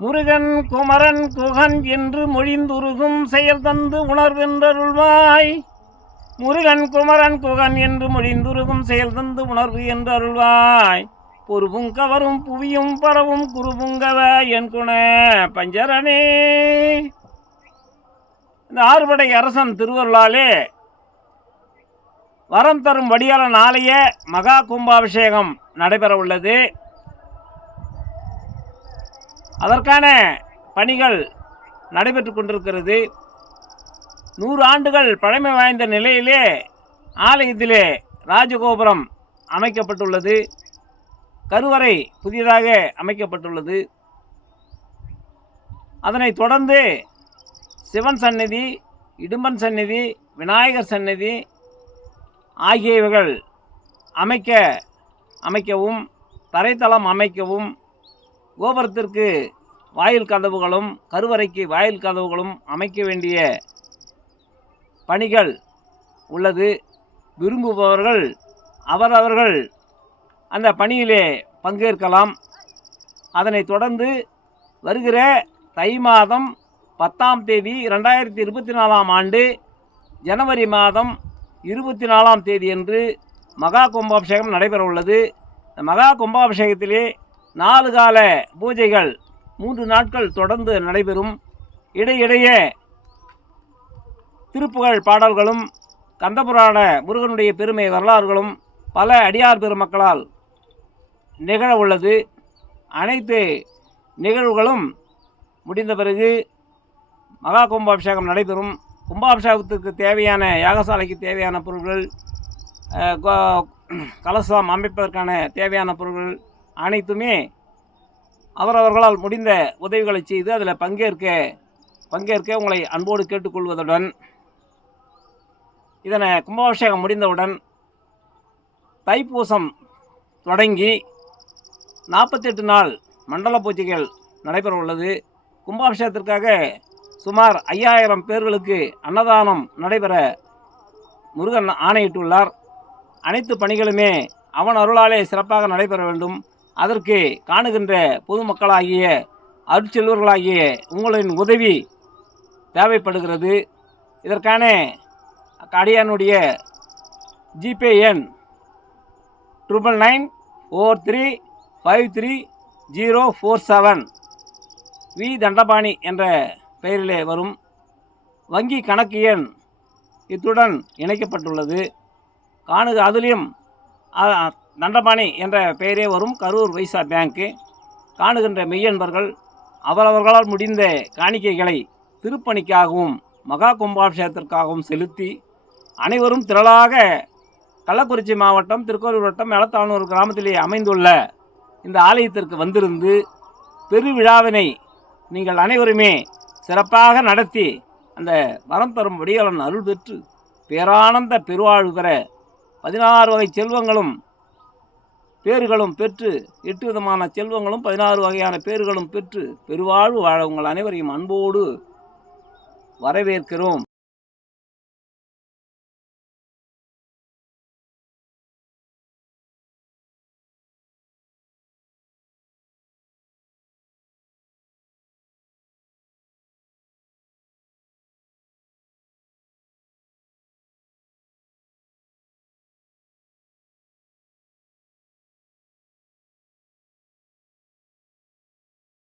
முருகன் குமரன் குகன் என்று மொழிந்துருகும் செயல் தந்து உணர்வென்றருள்வாய். முருகன் குமரன் குகன் என்று மொழிந்துருகும் செயல் தந்து உணர்வு என்று அருள்வாய் பொறுவும் கவரும் புவியும் பரவும் குருபுங்கவ என் குண பஞ்சரனே. இந்த ஆறுபடை அரசன் திருவருளாலே வரம் தரும் வடியாளன் ஆலய மகா கும்பாபிஷேகம் நடைபெற உள்ளது அதற்கான பணிகள் நடைபெற்று கொண்டிருக்கிறது. நூறு ஆண்டுகள் பழமை வாய்ந்த நிலையிலே ஆலயத்திலே ராஜகோபுரம் அமைக்கப்பட்டுள்ளது. கருவறை புதியதாக அமைக்கப்பட்டுள்ளது. அதனைத் தொடர்ந்து சிவன் சந்நிதி இடும்பன் சந்நிதி விநாயகர் சந்நிதி ஆகியவைகள் அமைக்க அமைக்கவும் தரைத்தளம் அமைக்கவும் கோபுரத்திற்கு வாயில் கதவுகளும் கருவறைக்கு வாயில் கதவுகளும் அமைக்க வேண்டிய பணிகள் உள்ளது. விரும்புபவர்கள் அவரவர்கள் அந்த பணியிலே பங்கேற்கலாம். அதனைத் தொடர்ந்து வருகிற தை மாதம் பத்தாம் தேதி ரெண்டாயிரத்தி இருபத்தி நாலாம் ஆண்டு ஜனவரி மாதம் இருபத்தி நாலாம் தேதி என்று மகா கும்பாபிஷேகம் நடைபெற உள்ளது மகா கும்பாபிஷேகத்திலே நாலு கால பூஜைகள் மூன்று நாட்கள் தொடர்ந்து நடைபெறும். இடையிடையே திருப்புகழ் பாடல்களும் கந்தபுராண முருகனுடைய பெருமை வரலாறுகளும் பல அடியார் பெருமக்களால் நிகழ உள்ளது. அனைத்து நிகழ்வுகளும் முடிந்த பிறகு மகா கும்பாபிஷேகம் நடைபெறும். கும்பாபிஷேகத்துக்கு தேவையான யாகசாலைக்கு தேவையான பொருட்கள் கோ- கலசம் அமைப்பதற்கான தேவையான பொருட்கள் அனைத்துமே அவரவர்களால் முடிந்த உதவிகளை செய்து அதில் பங்கேற்க பங்கேற்க உங்களை அன்போடு கேட்டுக்கொள்வதுடன் இதனை கும்பாபிஷேகம் முடிந்தவுடன் தைப்பூசம் தொடங்கி நாற்பத்தெட்டு நாள் மண்டல பூஜைகள் நடைபெற உள்ளது. கும்பாபிஷேகத்திற்காக சுமார் ஐயாயிரம் பேர்களுக்கு அன்னதானம் நடைபெற முருகன் ஆணையிட்டுள்ளார். அனைத்து பணிகளுமே அவன் அருளாலே சிறப்பாக நடைபெற வேண்டும். அதற்கு காணுகின்ற பொதுமக்களாகிய அருட்செல்வர்களாகிய உங்களின் உதவி தேவைப்படுகிறது. இதற்கான அடியானுடைய ஜிபே எண் triple nine four three five three zero four seven V Thandapani என்ற பெயரிலே வரும் வங்கி கணக்கு எண் இத்துடன் இணைக்கப்பட்டுள்ளது. காணுக அதிலும் தண்டபாணி என்ற பெயரே வரும் கரூர் வைசா பேங்க்கு. காணுகின்ற மெய்யன்பர்கள் அவரவர்களால் முடிந்த காணிக்கைகளை திருப்பணிக்காகவும் மகா கும்பாபிஷேகத்திற்காகவும் செலுத்தி அனைவரும் திரளாக கள்ளக்குறிச்சி மாவட்டம் திருக்கோவில் வட்டம் எலத்தானூர் கிராமத்திலே அமைந்துள்ள இந்த ஆலயத்திற்கு வந்திருந்து பெருவிழாவினை நீங்கள் அனைவருமே சிறப்பாக நடத்தி அந்த வரம் தரும் வடிகளன் அருள் பெற்று பேரானந்த பெருவாழ்வு பெற பதினாறு வகை செல்வங்களும் பேறுகளும் பெற்று எட்டு விதமான செல்வங்களும் பதினாறு வகையான பேறுகளும் பெற்று பெருவாழ்வு வாழ உங்கள் அனைவரையும் அன்போடு வரவேற்கிறோம்.